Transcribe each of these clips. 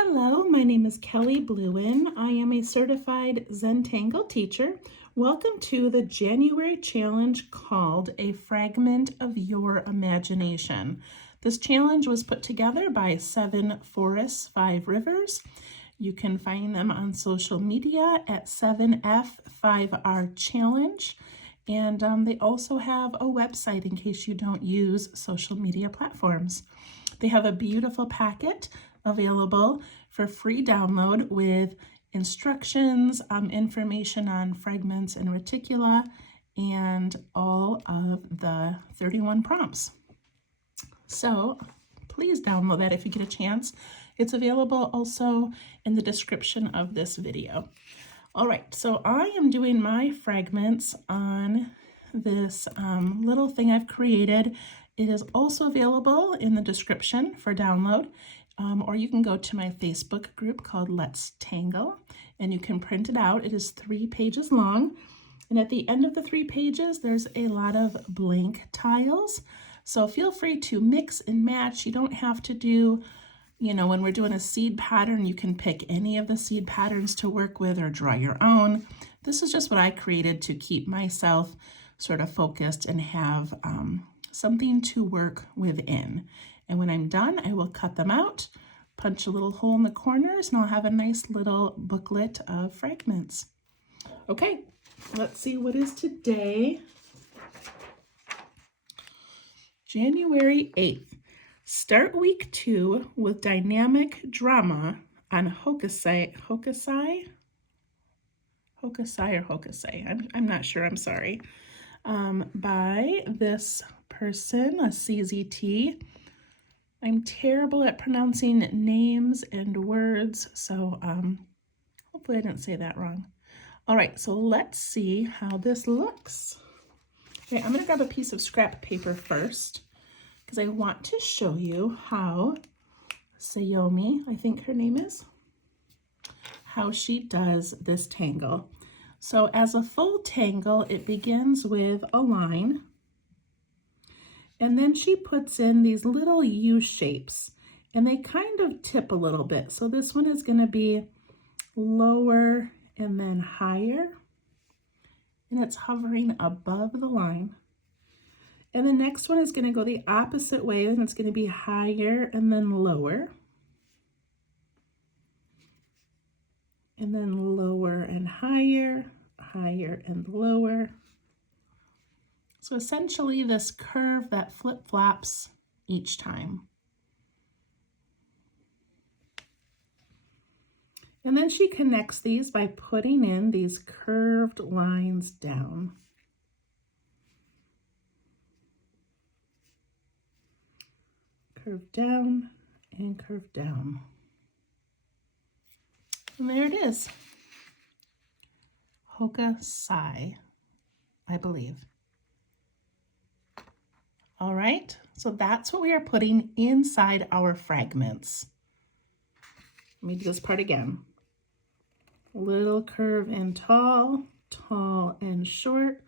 Hello, my name is Kelly Bluen. I am a certified Zentangle teacher. Welcome to the January challenge called A Fragment of Your Imagination. This challenge was put together by 7 Forests, 5 Rivers. You can find them on social media at 7F5R Challenge. And they also have a website in case you don't use social media platforms. They have a beautiful packet available for free download with instructions, information on fragments and reticula, and all of the 31 prompts. So please download that if you get a chance. It's available also in the description of this video. All right, so I am doing my fragments on this little thing I've created. It is also available in the description for download, or you can go to my Facebook group called Let's Tangle, and you can print it out. It is 3 pages long, and at the end of the 3 pages, there's a lot of blank tiles. So feel free to mix and match. You don't have to do, when we're doing a seed pattern, you can pick any of the seed patterns to work with or draw your own. This is just what I created to keep myself sort of focused and have something to work within. And when I'm done, I will cut them out, punch a little hole in the corners, and I'll have a nice little booklet of fragments. Okay, let's see what is today. January 8th. Start week 2 with dynamic drama on Hokusai. I'm not sure, I'm sorry. By this person, a CZT. I'm terrible at pronouncing names and words, so hopefully I didn't say that wrong. All right, so let's see how this looks. Okay, I'm gonna grab a piece of scrap paper first because I want to show you how Sayomi, I think her name is, how she does this tangle. So as a full tangle, it begins with a line, and then she puts in these little U shapes, and they kind of tip a little bit. So this one is going to be lower and then higher, and it's hovering above the line. And the next one is going to go the opposite way, and it's going to be higher and then lower. And then lower and higher, higher and lower. So essentially this curve that flip-flops each time. And then she connects these by putting in these curved lines down. Curve down and curve down. And there it is. Hokusai, I believe. All right, so that's what we are putting inside our fragments. Let me do this part again. Little curve and tall, tall and short,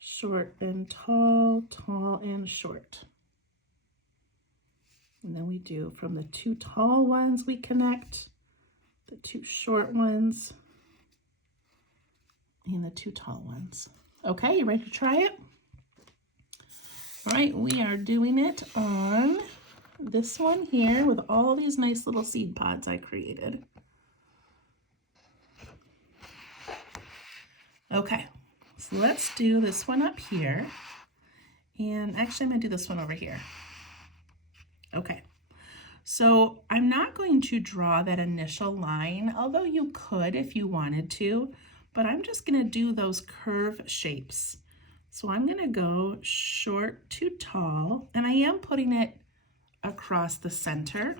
short and tall, tall and short. And then we do from the 2 tall ones we connect, the 2 short ones, and the 2 tall ones. Okay, you ready to try it? All right, we are doing it on this one here with all these nice little seed pods I created. Okay, so let's do this one up here. And actually, I'm gonna do this one over here. Okay, so I'm not going to draw that initial line, although you could if you wanted to, but I'm just gonna do those curve shapes. So I'm going to go short to tall, and I am putting it across the center.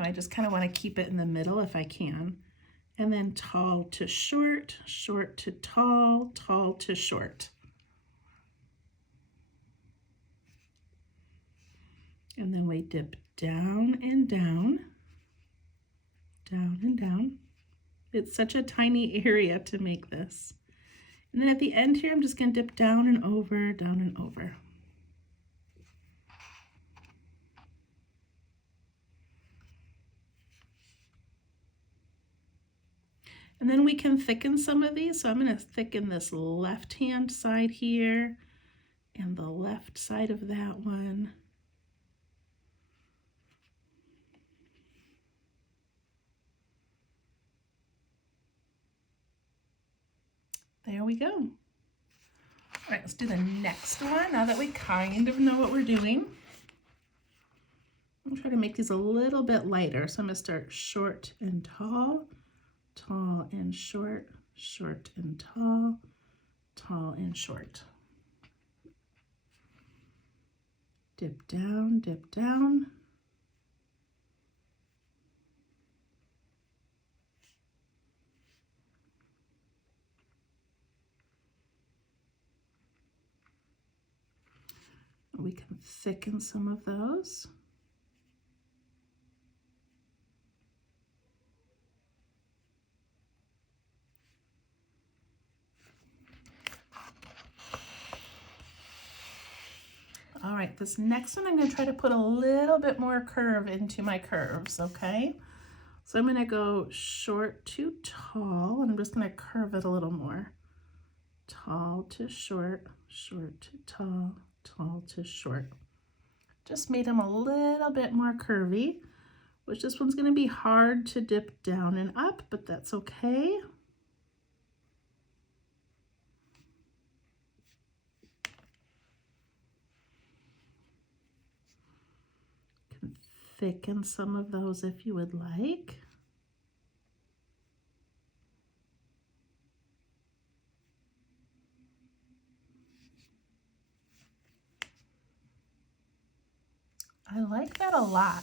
I just kind of want to keep it in the middle if I can. And then tall to short, short to tall, tall to short. And then we dip down and down, down and down. It's such a tiny area to make this. And then at the end here, I'm just going to dip down and over, down and over. And then we can thicken some of these. So I'm going to thicken this left-hand side here and the left side of that one. There we go. All right, let's do the next one now that we kind of know what we're doing. I'm going to try to make these a little bit lighter. So I'm going to start short and tall, tall and short, short and tall, tall and short. Dip down, dip down. We can thicken some of those. All right, this next one I'm going to try to put a little bit more curve into my curves, okay? So I'm going to go short to tall, and I'm just going to curve it a little more. Tall to short, short to tall, tall to short. Just made them a little bit more curvy, which this one's going to be hard to dip down and up, but that's okay. Can thicken some of those if you would like. I like that a lot.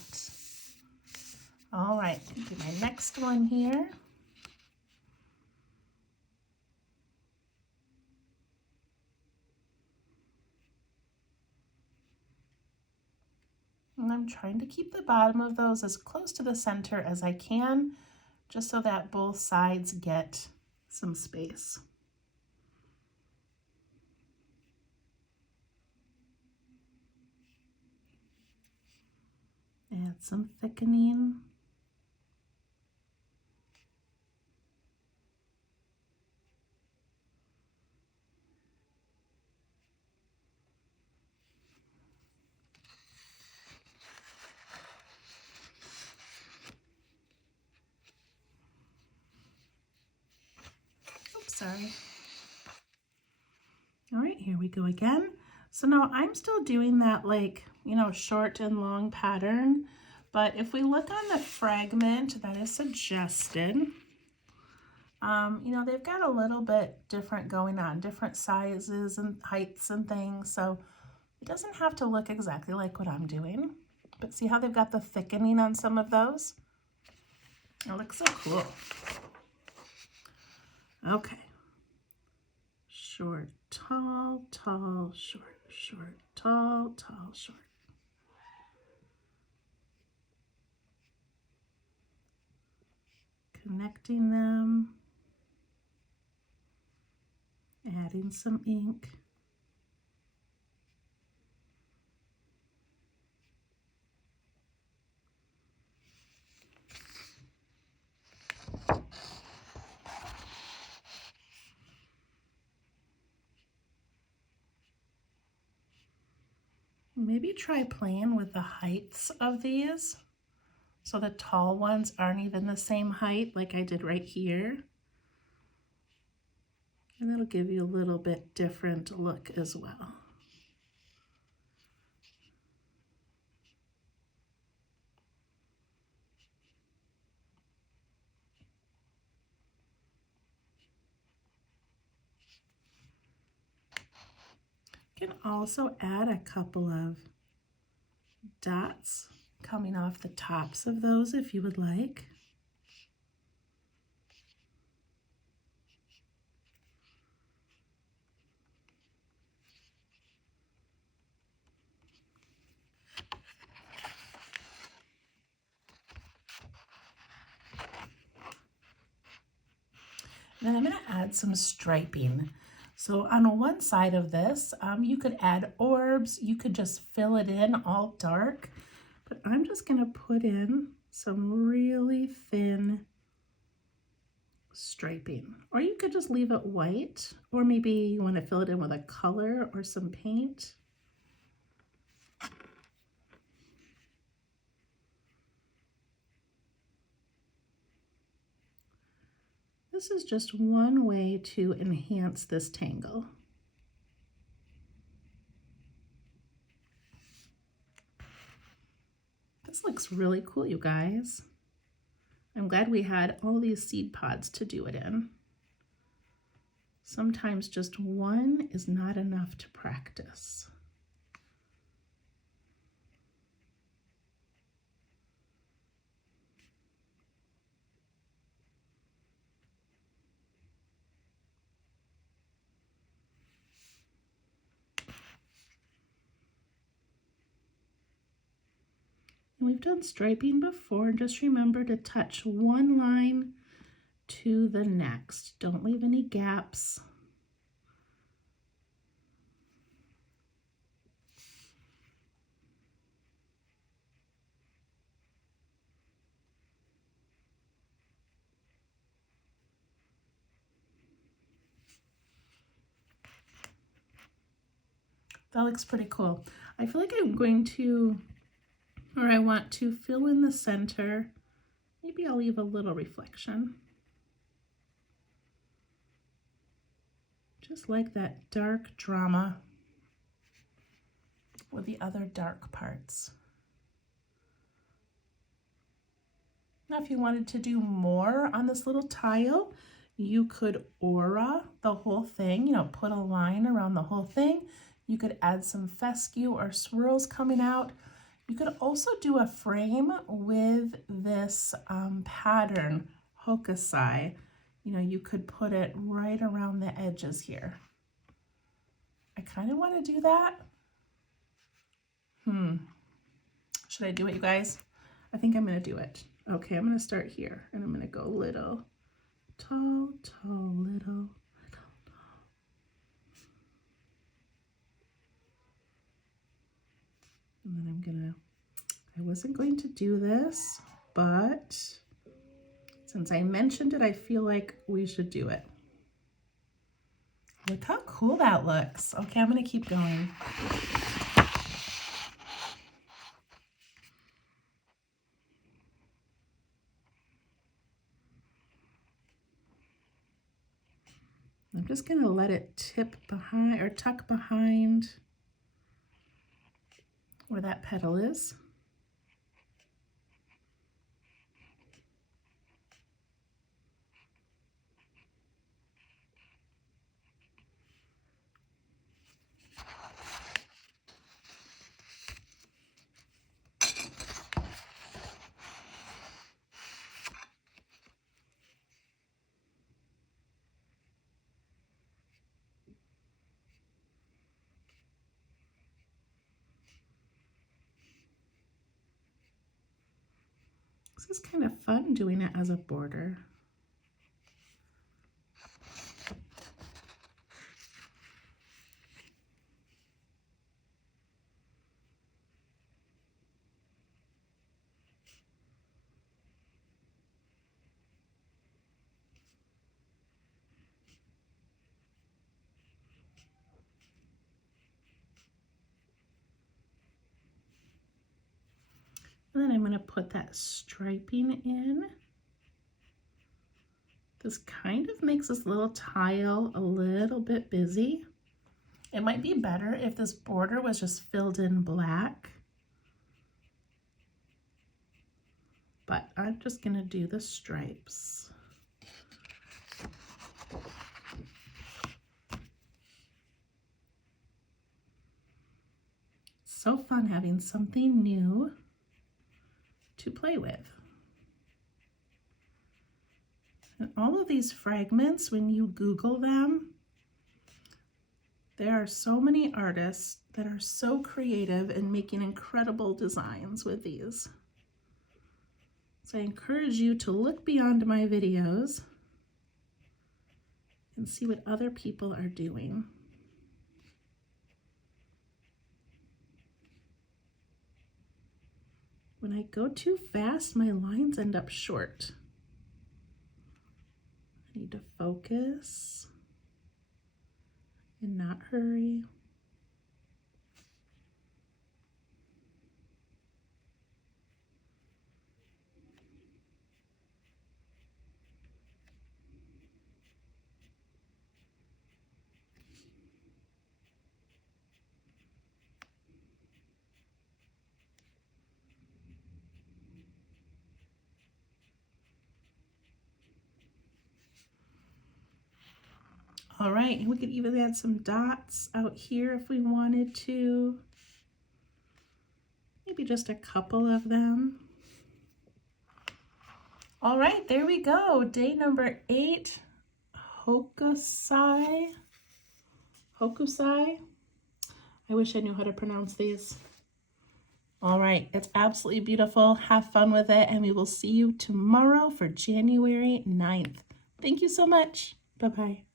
All right, do my next one here. And I'm trying to keep the bottom of those as close to the center as I can, just so that both sides get some space. Add some thickening. Oops, sorry. All right, here we go again. So now I'm still doing that short and long pattern, but if we look on the fragment that is suggested, they've got a little bit different going on, different sizes and heights and things, so it doesn't have to look exactly like what I'm doing, but see how they've got the thickening on some of those? It looks so cool. Okay. Short, tall, tall, short, short, tall, tall, short. Connecting them. Adding some ink. Maybe try playing with the heights of these. So the tall ones aren't even the same height like I did right here. And that'll give you a little bit different look as well. You can also add a couple of dots coming off the tops of those if you would like. Then I'm going to add some striping. So on one side of this, you could add orbs, you could just fill it in all dark, but I'm just going to put in some really thin striping. Or you could just leave it white, or maybe you want to fill it in with a color or some paint. This is just one way to enhance this tangle. This looks really cool, you guys. I'm glad we had all these seed pods to do it in. Sometimes just one is not enough to practice. And we've done striping before. Just remember to touch one line to the next. Don't leave any gaps. That looks pretty cool. I feel like I'm going to, or I want to fill in the center. Maybe I'll leave a little reflection. Just like that dark drama with the other dark parts. Now, if you wanted to do more on this little tile, you could aura the whole thing, put a line around the whole thing. You could add some fescue or swirls coming out. You could also do a frame with this pattern, Hokusai. You could put it right around the edges here. I kind of want to do that. Should I do it, you guys? I think I'm going to do it. Okay, I'm going to start here, and I'm going to go little, tall, tall, little, little, tall. And then I'm going to, I wasn't going to do this, but since I mentioned it, I feel like we should do it. Look how cool that looks. Okay, I'm going to keep going. I'm just going to let it tip behind or tuck behind where that petal is. This is kind of fun doing it as a border. And then I'm going to put that striping in. This kind of makes this little tile a little bit busy. It might be better if this border was just filled in black. But I'm just going to do the stripes. So fun having something new to play with. And all of these fragments, when you Google them, there are so many artists that are so creative in making incredible designs with these. So I encourage you to look beyond my videos and see what other people are doing. When I go too fast, my lines end up short. need to focus and not hurry. All right, and we could even add some dots out here if we wanted to. Maybe just a couple of them. All right, there we go. Day number 8, Hokusai. Hokusai. I wish I knew how to pronounce these. All right, it's absolutely beautiful. Have fun with it, and we will see you tomorrow for January 9th. Thank you so much. Bye-bye.